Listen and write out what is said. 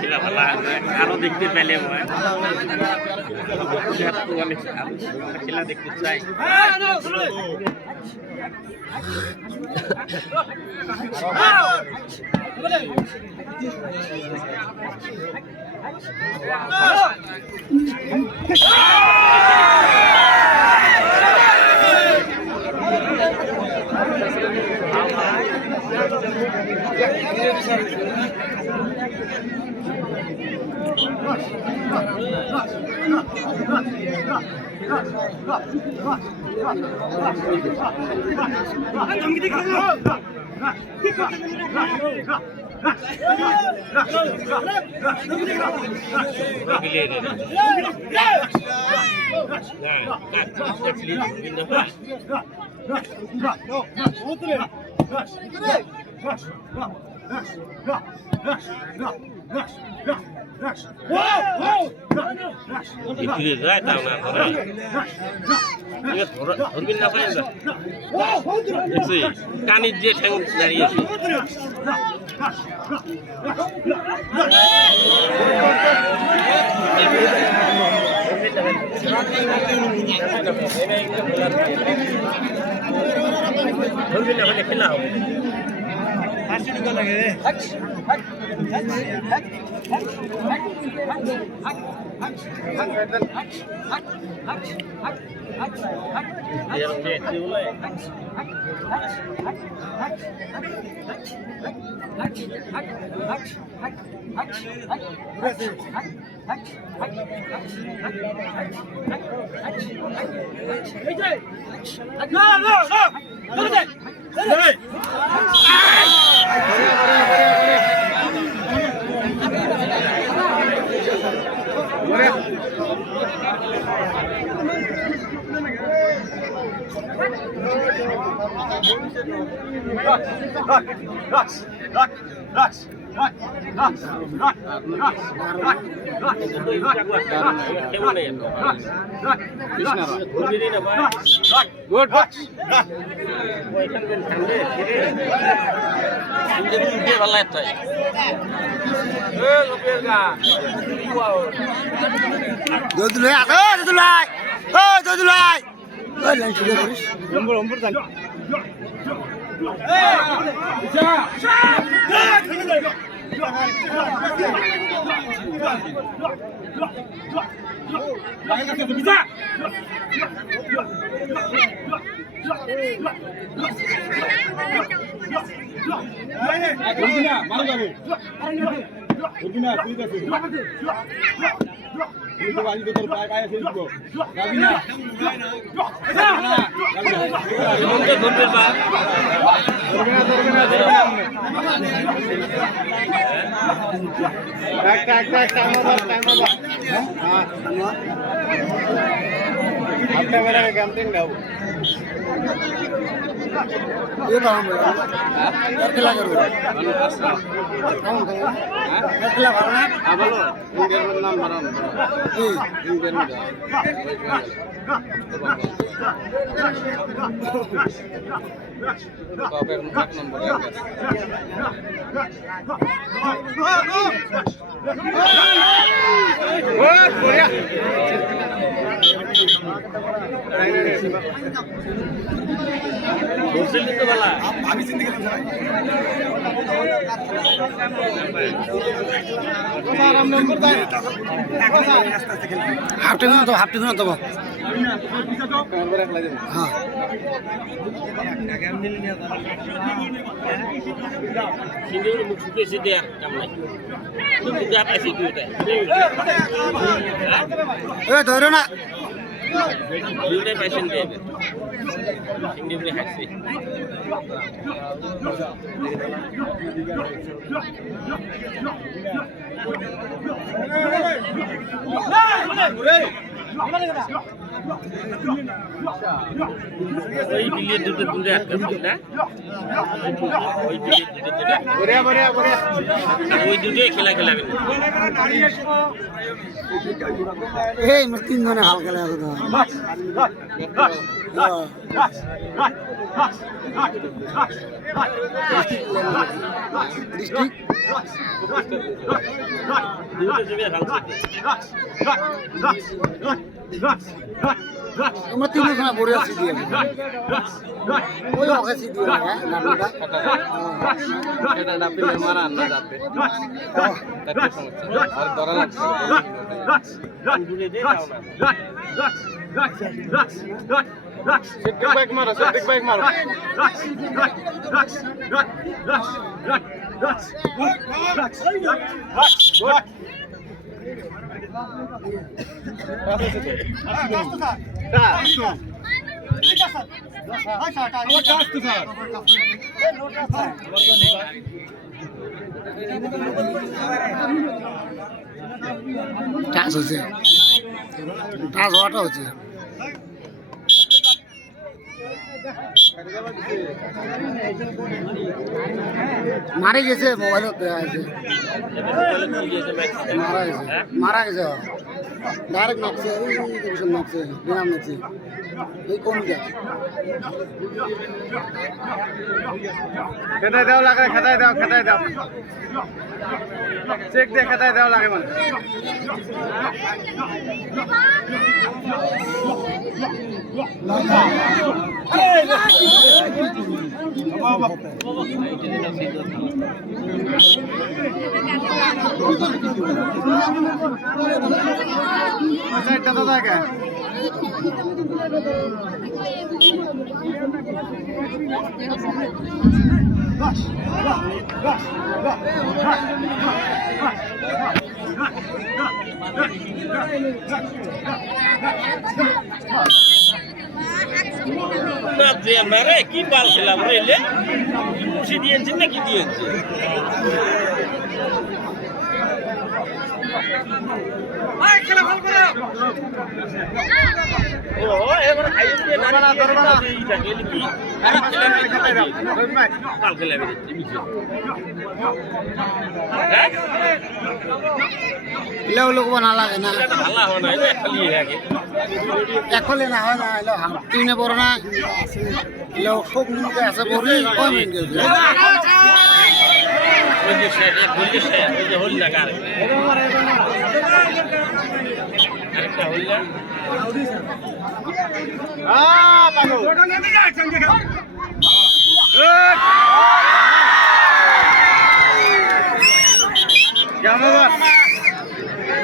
খেলা ভালো আরো দেখতে পেলে খেলা দেখতে চাই ধরবেন না পাই দেখছি কানির যে ঠ্যাং দাঁড়িয়েছে ধরবেন না হলে খেলা হবে হাফটে তো হাফটে তো হ্যাঁ ধরো না ওই বিলিয়ে দুটো দূরে আটকাচ্ছি না ওই বিলিয়ে ওই দুটোই খেলা খেলাবেন এই তিন জনে হাল খেলা ডিস্ট্রিক্ট আমরা তিনজন পড়ে আছি দিয়ে ওই অকাশি দিয়ে নামটা এটা না পেলে মারা না যাবে তাতে সমস্যা আর ধরা লাগছে দূরে দে দাও না সেটিক বাইক মারো টাচ হচ্ছে টাচ হওয়াটা হচ্ছে মারা গেছে মোবাইলত দেওয়া আছে মারা গেছে ডাইরেক্ট নাকছে ওই ডিভিশন নাকছে বিনাম নাকছে এই কমিটা খেতায় দেওয়া লাগে খেতায় দাও চেক দিয়ে খেতায় দেওয়া লাগে মানে সাইডটা তো থাকে মেরে কি বাল খেলাম রেলে খুশি দিয়েছেন না কি দিয়েছে ও এবার খাইতে না না দরবারা এইটা গেলে কি আর খেলা বাল খেলা বেরিয়েছে মিছে হ্যাঁ এলাও লোক না লাগে না ভালো হয় না এটা খালি আগে একলে না হয় না এলো তিনে বড় না এলো সব মিনিটে আছে বড়ি কয় মিনিট গেছে ওই যে সে ওই যে হল লাগা আরেকটা হল লাগা পাগল কেমন